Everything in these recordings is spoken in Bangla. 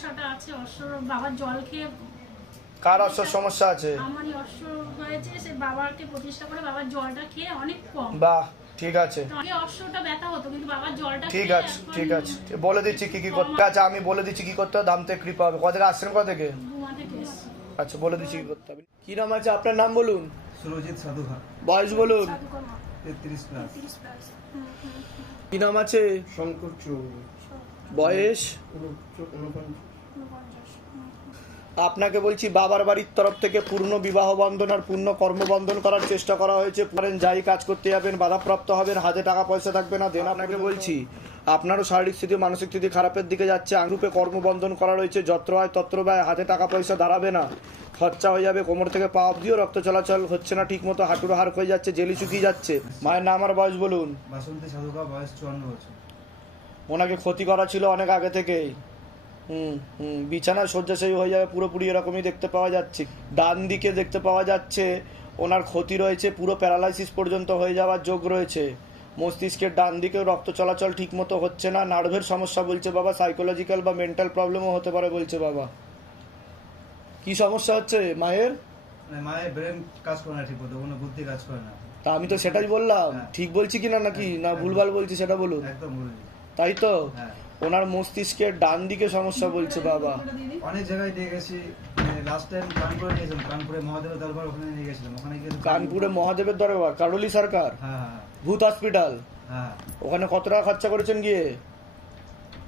সমস্যাটা আছে, অশ্বর বাবার জল খেয়ে। কার অশ্বর সমস্যা আছে? আমারই অশ্বর হয়েছে, সে বাবাকে প্রতিষ্ঠা করে বাবার জলটা খেয়ে অনেক কম। বাহ, ঠিক আছে। আগে অশ্বটা ব্যথা হতো, কিন্তু বাবার জলটা ঠিক খেয়ে আছে, এখন ঠিক আছে, বলে দিচ্ছি কি কি করতে আছে। আমি বলে দিচ্ছি কি করতে হবে, দাম থেকে কৃপা হবে। কোথা থেকে আসছেন, কোথা থেকে? বুয়া থেকে এসেছি। আচ্ছা, বলে দিচ্ছি কি করতে হবে। কি নাম আছে আপনার? নাম বলুন। সুরজিৎ সাধুখা, বয়স বলুন। 33 প্লাস। 30 প্লাস। কি নাম আছে? শঙ্কর চৌধুরী, বয়স? 49। আপনাকে বলছি বাবার বাড়ির তরফ থেকে পূর্ণ বিবাহ বন্ধন আর পূর্ণ কর্মবন্ধন করার চেষ্টা করা হয়েছে। পারেন যাই কাজ করতে যাবেন বাধাপ্রাপ্ত হবেন, হাতে টাকা পয়সা থাকবে না। দেন আপনাকে বলছি আপনারও শারীরিক স্থিতি মানসিক স্থিতি খারাপের দিকে যাচ্ছে। আংরূপে কর্মবন্ধন করা রয়েছে, যত্র হয় তত্র ব্যয়, হাতে টাকা পয়সা দাঁড়াবে না, খরচা হয়ে যাবে। কোমর থেকে পা অবধিও রক্ত চলাচল হচ্ছে না ঠিক মতো, হাঁটুর হাড় হয়ে যাচ্ছে, জেলি শুকিয়ে যাচ্ছে। মায়ের নাম আর বয়স বলুন। বাসন্তী সাধুখা, বয়স 54 বছর। ওনাকে ক্ষতি করা ছিল অনেক আগে থেকেই। বিছানায় শয্যাশায়ী হয়ে যাবে পুরোপুরি, এরকমই দেখতে পাওয়া যাচ্ছে। ডান দিকে দেখতে পাওয়া যাচ্ছে ওনার ক্ষতি রয়েছে, পুরো প্যারালাইসিস পর্যন্ত হয়ে যাওয়ার যোগ রয়েছে। মস্তিষ্কের ডান দিকে রক্ত চলাচল ঠিক মতো হচ্ছে না, নার্ভের সমস্যা বলছে বাবা, সাইকোলজিক্যাল বা মেন্টাল প্রবলেমও হতে পারে বলছে বাবা। কি সমস্যা হচ্ছে মায়ের? মানে মায়ের ব্রেন কাজ করে না ঠিক মতো, কোনো বুদ্ধি কাজ করে না। তা আমি তো সেটাই বললাম, হ্যাঁ। ঠিক বলছি কিনা নাকি না ভুলভাল বলছি সেটা বলুন। একদম ভুল। তাই তো? হ্যাঁ, ওনার মস্তিষ্কের ডান দিকে সমস্যা বলছে বাবা। অনেক জায়গায় দিয়ে গেছি। লাস্ট টাইম কানপুরে নিয়েছিলাম, কানপুরে মহাদেবের দরবার, ওখানে নিয়ে গেছিলাম। ওখানে গিয়ে কানপুরে মহাদেবের দরবার, কারলি সরকার, হ্যাঁ হ্যাঁ ভূত হসপিটাল, হ্যাঁ, ওখানে কত টাকা খরচা করেছেন গিয়ে?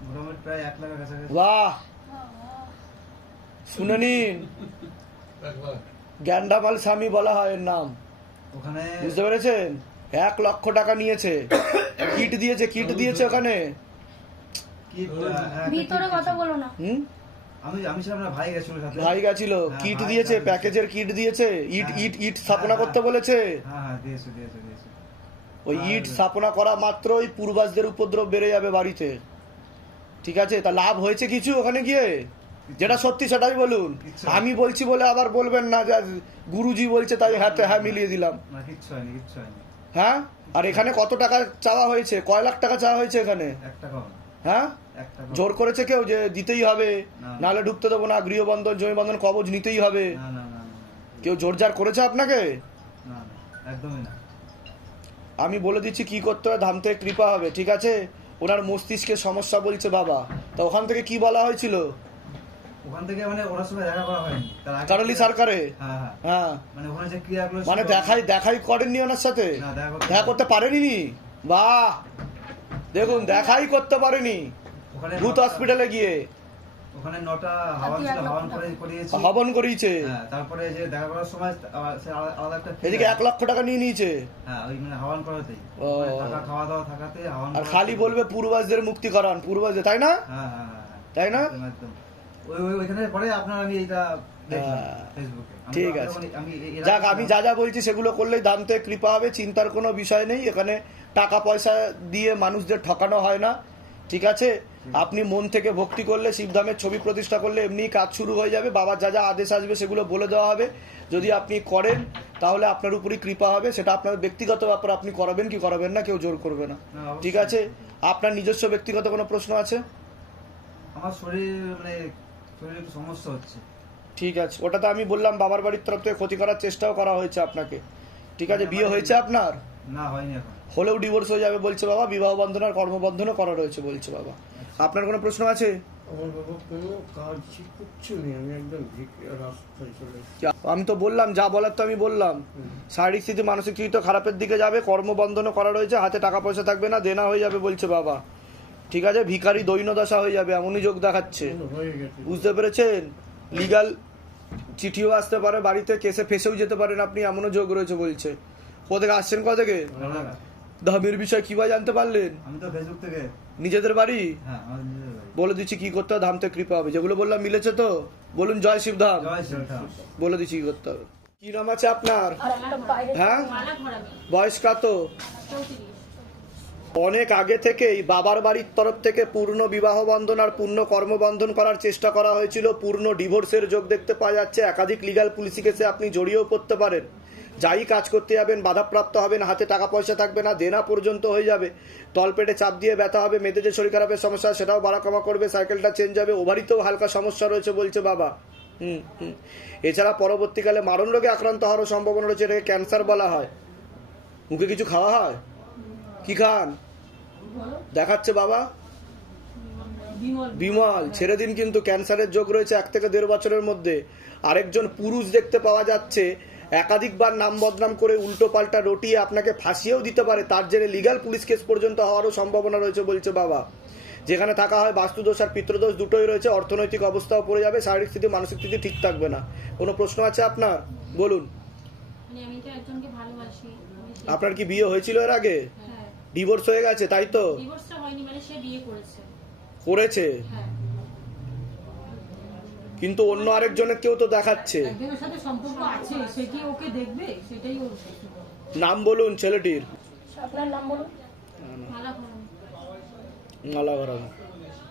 মোটামুটি প্রায় 1 লাখের কাছাকাছি। বাহ, শুনে নিন, গ্যান্ডামাল স্বামী বলা হয় এর নাম, ওখানে বুঝতে পেরেছেন? 1 লক্ষ টাকা নিয়েছে, কিট দিয়েছে, কিট দিয়েছে ওখানে। কি ভিতরে কথা বলো না। আমি ছিলাম না, ভাই গেছিল সাথে। ভাই গেছিল, হ্যাঁ, কিট ভাই দিয়েছে, গেছিল। প্যাকেজের কিট দিয়েছে, ইট হ্যাঁ। ইট ইট স্থাপনা হ্যাঁ, করতে হ্যাঁ। বলেছে। হ্যাঁ হ্যাঁ, দিয়েছে দিয়েছে দিয়েছে। ওই ইট স্থাপনা করা মাত্রই পূর্বাজদের উপদ্রব বেড়ে যাবে বাড়িতে, ঠিক আছে? তা লাভ হয়েছে কিছু ওখানে গিয়ে? যেটা সত্যি সেটাই বলুন। কিচ্ছু। আমি বলছি বলে আবার বলবেন না যে গুরুজি বলছে তাই হাতে হ্যাঁ মিলিয়ে দিলাম। না, কিচ্ছু হয়নি, কিচ্ছু হয়নি। হ্যাঁ, আর এখানে কত টাকা চাওয়া হয়েছে? কয় লাখ টাকা চাওয়া হয়েছে এখানে? 1 টাকাও না, হ্যাঁ, 1 টাকা। জোর করেছে কেউ যে দিতেই হবে, না। নাহলে ঢুকতে দেবো না, গৃহবন্ধন জমিবন্ধন কবজ নিতেই হবে? না না না না, কেউ জোর জার করেছে আপনাকে? না না, একদমই না। আমি বলে দিচ্ছি কি করতে হবে, ধাম থেকে কৃপা হবে, ঠিক আছে? ওনার মস্তিষ্কের সমস্যা বলছে বাবা। তা ওখান থেকে কি বলা হয়েছিল? ওখান থেকে মানে ওনার সঙ্গে দেখা করা হয়নি তার আগে। কারলি সরকারে? হ্যাঁ হ্যাঁ, হ্যাঁ, মানে ওখানে যে ক্রিয়াগুলো ছিল- মানে দেখাই করেননি ওনার সাথে? না, দেখা করতে পারেনি? বাহ, দেখুন, দেখাই করতে পারেনি ওখানে ভূত হসপিটালে গিয়ে ওখানে 9টা হাওয়ান ছিল, হাওয়ান করে করিয়েছি। হবন করিয়েছে। হ্যাঁ, তারপরে যে দেখা করার সময় সে আলাদা একটা fee এদিকে দেয়। 1 লক্ষ টাকা নিয়ে নিয়েছে। হ্যাঁ, ওই মানে হাওয়ান করাতেই, ও। ওখানে থাকা খাওয়া দাওয়া থাকাতে হাওয়ান আর করাতেই- খালি বলবে পূর্বাজদের মুক্তি করান, পূর্বাজদের, তাই না? হ্যাঁ হ্যাঁ হ্যাঁ, তাই না? একদম, একদম। ওইখানে পরে আপনার আমি এটা দেখলাম হ্যাঁ, ফেসবুকে। ঠিক আছে। আমি যাক, আমি যা যা বলছি সেগুলো করলেই দাম থেকে কৃপা হবে, চিন্তার কোনো বিষয় নেই। এখানে টাকা পয়সা দিয়ে মানুষদের ঠকানো হয় না, ঠিক আছে? আপনি মন থেকে ভক্তি করলে, শিবধামের ছবি প্রতিষ্ঠা করলে এমনি কাজ শুরু হয়ে যাবে। বাবার যা যা আদেশ আসবে সেগুলো বলে দেওয়া হবে। যদি আপনি করেন তাহলে আপনার উপরই কৃপা হবে। সেটা আপনার ব্যক্তিগত ব্যাপার, আপনি করাবেন কি করাবেন না, কেউ জোর করবে না, অবশ্যই। ঠিক আছে? আপনার নিজস্ব ব্যক্তিগত কোনো প্রশ্ন আছে? আমার শরীরে একটু সমস্যা হচ্ছে। ঠিক আছে, ওটা তো আমি বললাম বাবার বাড়ির তরফ থেকে ক্ষতি করার চেষ্টাও করা হয়েছে আপনাকে, ঠিক আছে? বিয়ে হয়েছে আপনার? না, হয়নি এখন। হলেও ডিভোর্স হয়ে যাবে বলছে বাবা, বিবাহ বন্ধন আর কর্মবন্ধনও করা রয়েছে বলছে বাবা। আপনার কোনো প্রশ্ন আছে? আমার বাবা কোনো কাজ কিচ্ছু নেই, আমি একদম রাস্তায় চলে এসেছি। আমি তো বললাম, যা বলার তো আমি বললাম। শারীরিক স্থিতি মানসিক স্থিতি তো খারাপের দিকে যাবে, কর্মবন্ধনও করা রয়েছে, হাতে টাকা পয়সা থাকবে না, দেনা হয়ে যাবে বলছে বাবা, ঠিক আছে? ভিখারি দৈন্য দশা হয়ে যাবে এমনই যোগ দেখাচ্ছে, হয়ে গেছে। বুঝতে পেরেছেন? লিগাল চিঠিও আসতে পারে বাড়িতে, কেসে ফেসেও যেতে পারেন আপনি, এমনও যোগ রয়েছে বলছে। কোথা থেকে আসছেন, কোথা থেকে? ধর্মের বিষয় কিভাবে জানতে পারলেন? আমি তো ফেসবুক থেকে। নিজেদের বাড়ি? হ্যাঁ, আমার নিজের বাড়ি। বলে দিচ্ছি কি করতে হবে, ধাম থেকে কৃপা হবে। যেগুলো বললাম মিলেছে তো? বলুন জয় শিবধাম। জয় শ্রীরাম। বলে দিচ্ছি কি করতে হবে। কি নাম আছে আপনার? হ্যাঁ, মালা ঘোরাবে। বয়স কত? 34। অনেক আগে থেকেই বাবার বাড়ির তরফ থেকে পূর্ণ বিবাহ বন্ধন আর পূর্ণ কর্মবন্ধন করার চেষ্টা করা হয়েছিল। পূর্ণ ডিভোর্সের যোগ দেখতে পাওয়া যাচ্ছে। একাধিক লিগ্যাল পুলিশি কেসে আপনি জড়িয়েও পড়তে পারেন। যাই কাজ করতে যাবেন বাধাপ্রাপ্ত হবেন, হাতে টাকা পয়সা থাকবে না, দেনা পর্যন্ত হয়ে যাবে, তলপেটে চাপ দিয়ে ব্যথা হবে, মেয়েদের যে শরীর খারাপের সমস্যা সেটাও বাড়া কমা করবে, সাইকেলটা চেঞ্জ হবে, ওভারিতেও হালকা সমস্যা রয়েছে বলছে বাবা। এছাড়া পরবর্তীকালে মারণ রোগে আক্রান্ত হওয়ারও সম্ভাবনা রয়েছে, এটাকে ক্যান্সার বলা হয়। মুখে কিছু খাওয়া হয়? কি খান? দেখাচ্ছে বাবা বিমল, ছেড়ে দিন, কিন্তু ক্যান্সারের যোগ রয়েছে 1 থেকে 1.5 বছরের মধ্যে। আরেকজন পুরুষ দেখতে পাওয়া যাচ্ছে একাধিকবার নাম বদনাম করে উল্টো পাল্টা রটিয়ে আপনাকে ফাঁসিয়েও দিতে পারে, তার জেরে লিগ্যাল পুলিশ কেস পর্যন্ত হওয়ারও সম্ভাবনা রয়েছে বলছে বাবা। যেখানে থাকা হয় বাস্তুদোষ আর পিতৃদোষ দুটোই রয়েছে, অর্থনৈতিক অবস্থাও পড়ে যাবে, শারীরিক স্থিতি মানসিক স্থিতি ঠিক থাকবে না। কোনো প্রশ্ন আছে আপনার? বলুন। আমি তো একজনকে ভালোবাসি। আপনার কি বিয়ে হয়েছিল এর আগে? হ্যাঁ। ডিভোর্স হয়ে গেছে তাই তো? ডিভোর্সটা হয়নি, মানে সে বিয়ে করেছে। করেছে? হ্যাঁ। কিন্তু অন্য আরেকজনের কেউ তো দেখাচ্ছে। একজনের সাথে সম্পর্ক আছে, সে কি ওকে দেখবে? সেটাই ওর প্রশ্ন। নাম বলুন ছেলেটির। আপনার নাম বলুন। মালা ভরণ। মালা ভরণ।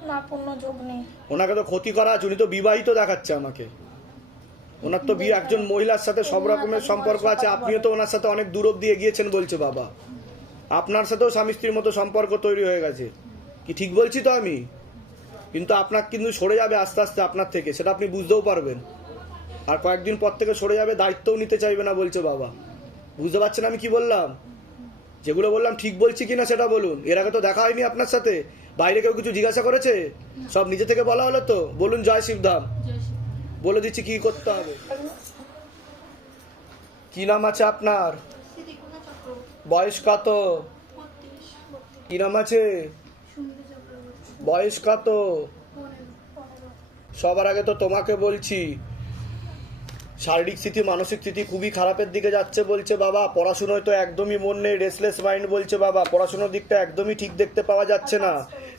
না, পূর্ণ যোগ নেই। ওনাকে তো ক্ষতি করা আছে, উনি তো বিবাহিত দেখাচ্ছে আমাকে। ওনার তো বিয়ে, একজন মহিলার সাথে সব রকমের সম্পর্ক আছে, আপনিও তো ওনার সাথে অনেক দূর অব্দি এগিয়েছেন বলছে বাবা। আপনার সাথেও স্বামী স্ত্রীর মতো সম্পর্ক তৈরি হয়ে গেছে, কি ঠিক বলছি তো আমি? কিন্তু আপনার কিন্তু সরে যাবে আস্তে আস্তে আপনার থেকে, সেটা আপনি বুঝতেও পারবেন। আর কয়েকদিন পর থেকে সরে যাবে, দায়িত্বও নিতে চাইবে না বলছে বাবা। বুঝতে পারছেন আমি কি বললাম? যেগুলো বললাম ঠিক বলছি কিনা সেটা বলুন। এর আগে তো দেখা হয়নি আপনার সাথে, বাইরে কেউ কিছু জিজ্ঞাসা করেছে? সব নিজে থেকে বলা হলো তো? বলুন জয় শিবধাম। বলে দিচ্ছি কি করতে হবে। কি নাম আছে আপনার? বয়স কত? কি নাম আছে? বয়স কত? সবার আগে তো তোমাকে বলছি, শারীরিক স্থিতি মানসিক স্থিতি খুবই খারাপের দিকে যাচ্ছে বলছে বাবা। পড়াশোনায় তো একদমই মন নেই, রেসলেস মাইন্ড বলছে বাবা। পড়াশোনার দিকটা একদমই ঠিক দেখতে পাওয়া যাচ্ছে না,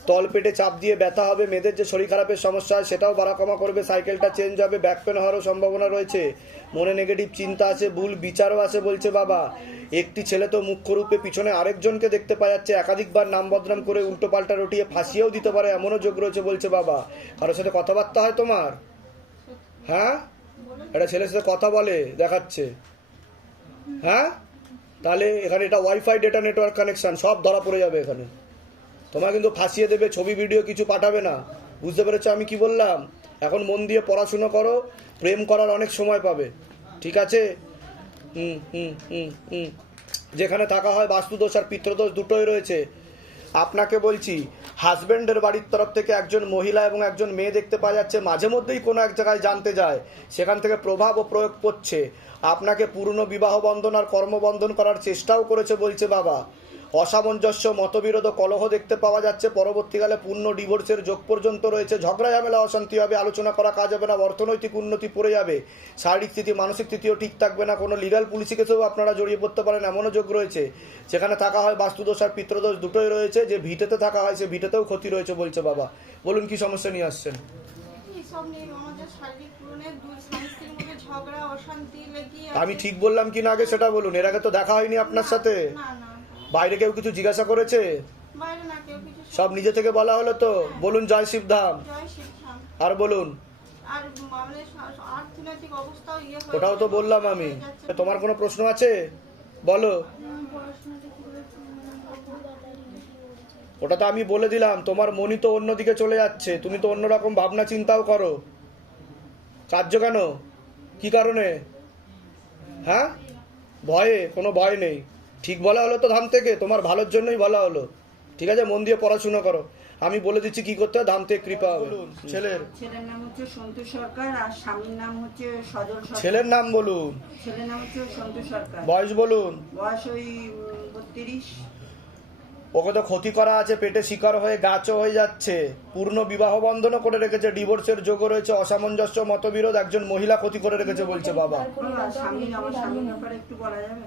তলপেটে চাপ দিয়ে ব্যথা হবে, মেয়েদের যে শরীর খারাপের সমস্যা সেটাও বাড়া কমা করবে, সাইকেলটা চেঞ্জ হবে, ব্যাক পেন হওয়ারও সম্ভাবনা রয়েছে, মনে নেগেটিভ চিন্তা আছে, ভুল বিচারও আছে বলছে বাবা। একটি ছেলে তো মুখ্য রূপে পিছনে আরেকজনকে দেখতে পাওয়া যাচ্ছে, একাধিকবার নাম বদনাম করে উল্টো পাল্টা রটিয়ে ফাঁসিয়েও দিতে পারে, এমনও যোগ রয়েছে বলছে বাবা। কারোর সাথে কথাবার্তা হয় তোমার? হ্যাঁ, একটা ছেলের সাথে কথা বলে দেখাচ্ছে। হ্যাঁ, তাহলে এখানে এটা ওয়াইফাই ডেটা নেটওয়ার্ক কানেকশন, সব ধরা পড়ে যাবে এখানে। তোমার কিন্তু ফাঁসিয়ে দেবে, ছবি ভিডিও কিছু পাঠাবে না। বুঝতে পেরেছো আমি কি বললাম? এখন মন দিয়ে পড়াশুনো করো, প্রেম করার অনেক সময় পাবে, ঠিক আছে? যেখানে থাকা হয় বাস্তুদোষ আর পিতৃদোষ দুটোই রয়েছে। আপনাকে বলছি, হাজব্যান্ডের বাড়ির তরফ থেকে একজন মহিলা এবং একজন মেয়ে দেখতে পাওয়া যাচ্ছে, মাঝে মধ্যেই কোনো এক জায়গায় জানতে যায়, সেখান থেকে প্রভাব ও প্রয়োগ করছে। আপনাকে পূর্ণ বিবাহ বন্ধন আর কর্মবন্ধন করার চেষ্টাও করেছে বলছে বাবা। অসামঞ্জস্য, মতবিরোধ, কলহ দেখতে পাওয়া যাচ্ছে, পরবর্তীকালে পূর্ণ ডিভোর্সের যোগ পর্যন্ত রয়েছে। ঝগড়া ঝামেলা অশান্তি হবে, আলোচনা করা কাজ হবে না, অর্থনৈতিক উন্নতি পড়ে যাবে, শারীরিক স্থিতি মানসিক স্থিতিও ঠিক থাকবে না, কোনো লিগাল পুলিশি কেসেও আপনারা জড়িয়ে পড়তে পারেন, এমনও যোগ রয়েছে। যেখানে থাকা হয় বাস্তুদোষ আর পিতৃদোষ দুটোই রয়েছে, যে ভিটেতে থাকা হয় সে ভিটেতেও ক্ষতি রয়েছে বলছে বাবা। বলুন কি সমস্যা নিয়ে আসছেন? আমি ঠিক বললাম কি না আগে সেটা বলুন। এর আগে তো দেখা হয়নি আপনার সাথে, বাইরে কেউ কিছু জিজ্ঞাসা করেছে? সব নিজে থেকে বলা হলো তো? বলুন জয় শিবধাম। আর বলুন। ওটাও তো বললাম আমি। তোমার কোনো প্রশ্ন আছে? বলো। ওটা তো আমি বলে দিলাম, তোমার মনই তো অন্যদিকে চলে যাচ্ছে, তুমি তো অন্যরকম ভাবনা চিন্তাও করো। কার্য কেন? কি কারণে? হ্যাঁ, ভয়ে? কোনো ভয় নেই, ঠিক বলা হলো তো ধাম থেকে, তোমার ভালোর জন্যই বলা হলো, ঠিক আছে? মন দিয়ে পড়াশোনা করো, আমি বলে দিচ্ছি কি করতে হয়, ধাম থেকে কৃপা হবে। ছেলের নাম হচ্ছে সন্তোষ সরকার আর স্বামীর নাম হচ্ছে সজল সরকার। ছেলের নাম বলুন। ছেলের নাম হচ্ছে সন্তোষ সরকার। বয়স বলুন। বয়স ওই 32। ওকে তো ক্ষতি করা আছে, পেটে শিকার হয়ে গাছও হয়ে যাচ্ছে, পূর্ণ বিবাহ বন্ধনও করে রেখেছে, ডিভোর্সের যোগও রয়েছে, অসামঞ্জস্য, মতবিরোধ, একজন মহিলা ক্ষতি করে রেখেছে বলছে বাবা।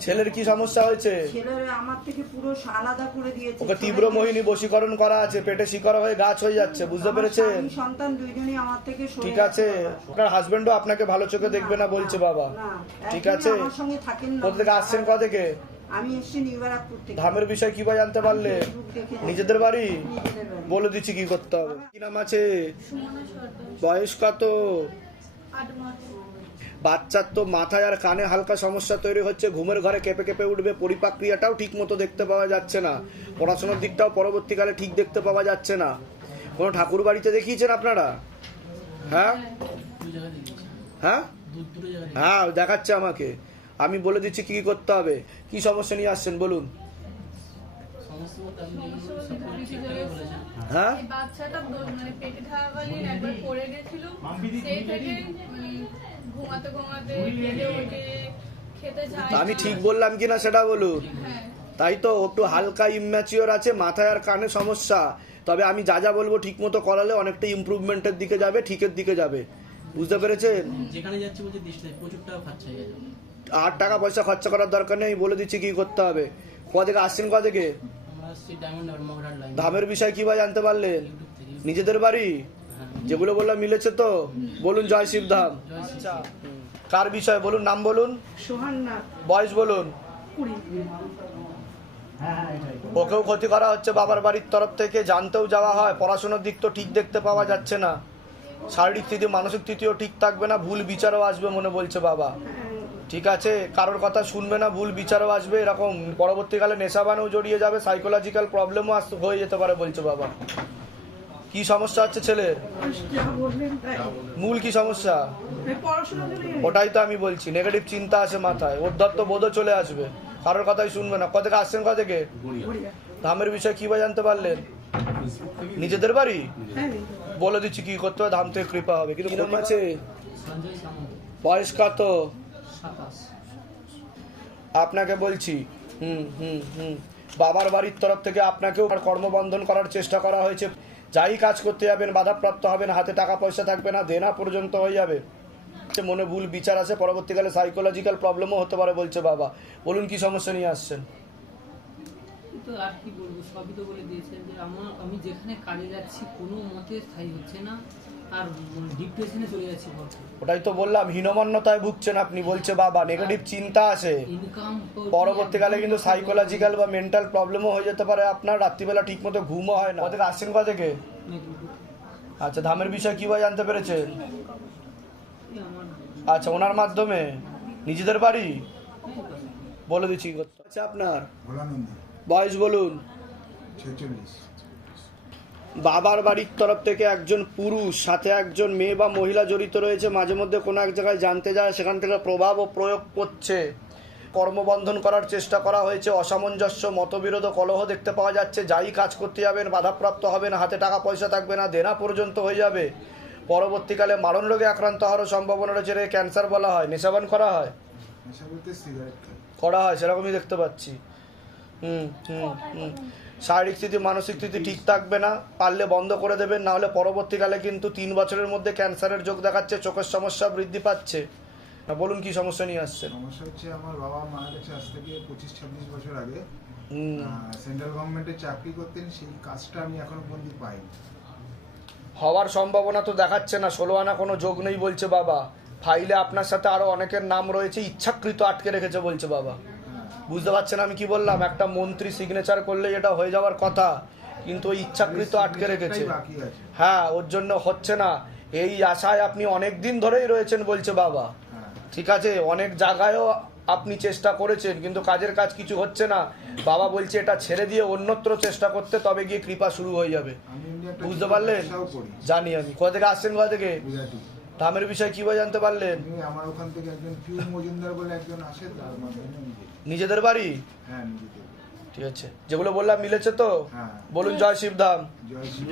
ছেলের কি সমস্যা হয়েছে? ছেলের আমার থেকে পুরো আলাদা করে দিয়েছে, ওকে তীব্র মোহিনী বশীকরণ করা আছে, পেটে শিকার হয়ে গাছ হয়ে যাচ্ছে, বুঝতে পেরেছেন? সন্তান দুইজনই আমার থেকে ঠিক আছে, আপনার হাজবেন্ডও আপনাকে ভালো চোখে দেখবে না বলছে বাবা, ঠিক আছে? কোথা থেকে আসছেন? কোথা থেকে? আমি এসেছি নিউ ব্যারাকপুর থেকে। ধামের বিষয় কি ভাই জানতে পারলে? নিজেদের বাড়ি? বলে দিচ্ছি কি করতে হবে। কি নাম আছে? বয়স কত? বাচ্চার তো মাথায় আর কানে হালকা সমস্যা তৈরি হচ্ছে, ঘুমের ঘরে কেঁপে কেঁপে উঠবে, পরিপাক ক্রিয়াটাও ঠিক মতো দেখতে পাওয়া যাচ্ছে না, পড়াশোনার দিকটাও পরবর্তীকালে ঠিক দেখতে পাওয়া যাচ্ছে না। কোনো ঠাকুর বাড়িতে দেখিয়েছেন আপনারা? হ্যাঁ হ্যাঁ হ্যাঁ, দেখাচ্ছে আমাকে। আমি বলে দিচ্ছি কি কি করতে হবে। কি সমস্যা নিয়ে আসছেন বলুন। হ্যাঁ, এই বাচ্চাটা মানে পেটে থাকাকালীন একবার পড়ে গেছিল, সেই থেকে ঘুমাতে ঘুমাতে কেঁদে ওঠে, খেতে যায় আমি না। ঠিক বললাম কিনা সেটা বলুন। হ্যাঁ, তাই তো, একটু হালকা ইম্যাচিওর আছে, মাথায় আর কানে সমস্যা। তবে আমি যা যা বলবো ঠিক মতো করালে অনেকটা ইমপ্রুভমেন্টের দিকে যাবে, ঠিকের দিকে যাবে। বুঝতে পেরেছেন? যেখানে যাচ্ছে বলছে দিশলে প্রচুর টাকা খরচা হয়ে গেছে। আর টাকা পয়সা খরচা করার দরকার নেই, আমি বলে দিচ্ছি কি করতে হবে। থেকে আসছেন থেকে? আমরা আসছি ডায়মন্ড আর মগরার লাইন। ধামের বিষয় কি বা জানতে পারলেন? নিজেদের বাড়ি যেগুলো বললাম মিলেছে তো? বলুন জয় শিবধাম। আচ্ছা, কার বিষয় বলুন, নাম বলুন, সোহান্না বয়স বলুন। 20। ওকেও ক্ষতি করা হচ্ছে বাবার বাড়ির তরফ থেকে, জানতেও যাওয়া হয়। পড়াশোনার দিক তো ঠিক দেখতে পাওয়া যাচ্ছে না, শারীরিক স্থিতি মানসিক স্থিতিও ঠিক থাকবে না, ভুল বিচারও আসবে মনে বলছে বাবা। ঠিক আছে, কারোর কথা শুনবে না, ভুল বিচারও আসবে, এরকম পরবর্তীকালে নেশাবানেও জড়িয়ে যাবে, সাইকোলজিক্যাল প্রবলেমও হয়ে যেতে পারে বলছে বাবা। কি সমস্যা হচ্ছে ছেলের? যা বললেন তাই। মূল কি সমস্যা? এই পড়াশোনা করে ওটাই তো আমি বলছি, নেগেটিভ চিন্তা আসে মাথায়, উদ্ধত্ত বোধও চলে আসবে, কারোর কথাই শুনবে না। থেকে আসছেন থেকে? ধামের বিষয় কি বা জানতে পারলেন? নিজেদের বাড়ি? বলে দিচ্ছি কি করতে হবে, ধাম থেকে কৃপা হবে। কিন্তু কিরকম আছে? সঞ্জয় সামন্ত, বয়স কত? 27। আপনাকে বলছি, বাবার বাড়ির তরফ থেকে আপনাকেও কর্মবন্ধন করার চেষ্টা করা হয়েছে। যাই কাজ করতে যাবেন বাধাপ্রাপ্ত হবেন, হাতে টাকা পয়সা থাকবে না, দেনা পর্যন্ত হয়ে যাবে, মনে ভুল বিচার আছে, পরবর্তীকালে সাইকোলজিক্যাল প্রবলেমও হতে পারে বলছে বাবা। বলুন কি সমস্যা নিয়ে আসছেন? তো আর কি বলবো, সবই তো বলে দিয়েছেন যে আমি যেখানে কাজে যাচ্ছি কোনো মতে স্থায়ী হচ্ছে না, আর ডিপ্রেশনে চলে যাচ্ছি। ওটাই তো বললাম, হীনমন্যতায় ভুগছেন আপনি বলছে বাবা, নেগেটিভ চিন্তা আসে, ইনকাম পরবর্তীকালে কিন্তু সাইকোলজিক্যাল বা মেন্টাল প্রবলেমও হয়ে যেতে পারে আপনার, রাত্রিবেলা ঠিক মতো ঘুমও হয় না। ওদের আসছেন থেকে? আচ্ছা, ধামের বিষয় কি বা জানতে পেরেছেন? আচ্ছা, ওনার মাধ্যমে। নিজেদের বাড়ি? বলে দিচ্ছি কি করতে হবে। আচ্ছা, আপনার বয়স বলুন। 46। বাবার বাড়ির তরফ থেকে একজন পুরুষ সাথে একজন মেয়ে বা মহিলা জড়িত রয়েছে, মাঝে মধ্যে কোনো এক জায়গায় জানতে যায়, সেখান থেকে প্রভাব ও প্রয়োগ করছে, কর্মবন্ধন করার চেষ্টা করা হয়েছে, অসামঞ্জস্য, মতবিরোধ, কলহ দেখতে পাওয়া যাচ্ছে। যাই কাজ করতে যাবেন বাধাপ্রাপ্ত হবেন, হাতে টাকা পয়সা থাকবে না, দেনা পর্যন্ত হয়ে যাবে, পরবর্তীকালে মারণ রোগে আক্রান্ত হওয়ার সম্ভাবনা রয়েছে। ক্যান্সার বলা হয়। নেশাবান করা হয়? করা হয়, সেরকমই দেখতে পাচ্ছি। শারীরিক স্থিতি মানসিক স্থিতি ঠিক থাকবে না, পারলে বন্ধ করে দেবেন, না হলে পরবর্তীকালে কিন্তু 3 বছরের মধ্যে ক্যান্সারের যোগ দেখাচ্ছে, চোখের সমস্যা বৃদ্ধি পাচ্ছে। বলুন কি সমস্যা নিয়ে আসছেন? সমস্যা হচ্ছে আমার বাবা মারা গেছে আজ থেকে 25-26 বছর আগে। সেন্ট্রাল গভর্নমেন্টের চাকরি করতেন, সেই কাজটা আমি এখনো পর্যন্ত পাইনি। হওয়ার সম্ভাবনা তো দেখাচ্ছে না, 16 আনা কোনো যোগ নেই বলছে বাবা। ফাইলে আপনার সাথে আরো অনেকের নাম রয়েছে, ইচ্ছাকৃত আটকে রেখেছে বলছে বাবা। বুঝতে পারছেন আমি কি বললাম? একটা মন্ত্রী সিগনেচার করলে এটা হয়ে যাওয়ার কথা, কিন্তু ওই ইচ্ছাকৃত আটকে রেখেছে। হ্যাঁ, ওর জন্য হচ্ছে না, এই আশায় আপনি অনেক দিন ধরেই রয়েছেন বলছে বাবা। ঠিক আছে, অনেক জায়গায়ও আপনি চেষ্টা করেছেন, কিন্তু কাজের কাজ কিছু হচ্ছে না। বাবা বলছে এটা ছেড়ে দিয়ে অন্যত্র চেষ্টা করতে, তবে গিয়ে কৃপা শুরু হয়ে যাবে। বুঝতে পারলেন? জানি আমি। কোথা থেকে আসছেন? কোথা থেকে? ধামের বিষয় কি ভাবে জানতে পারলেন? আমার ওখান থেকে একজন পিউ মজুমদার বলে একজন আসে, তার মাধ্যমে নিজেদের বাড়ি? হ্যাঁ, নিজেদের। ঠিক আছে, যেগুলো বললাম মিলেছে তো? বলুন জয় শিবধাম। জয় শিব।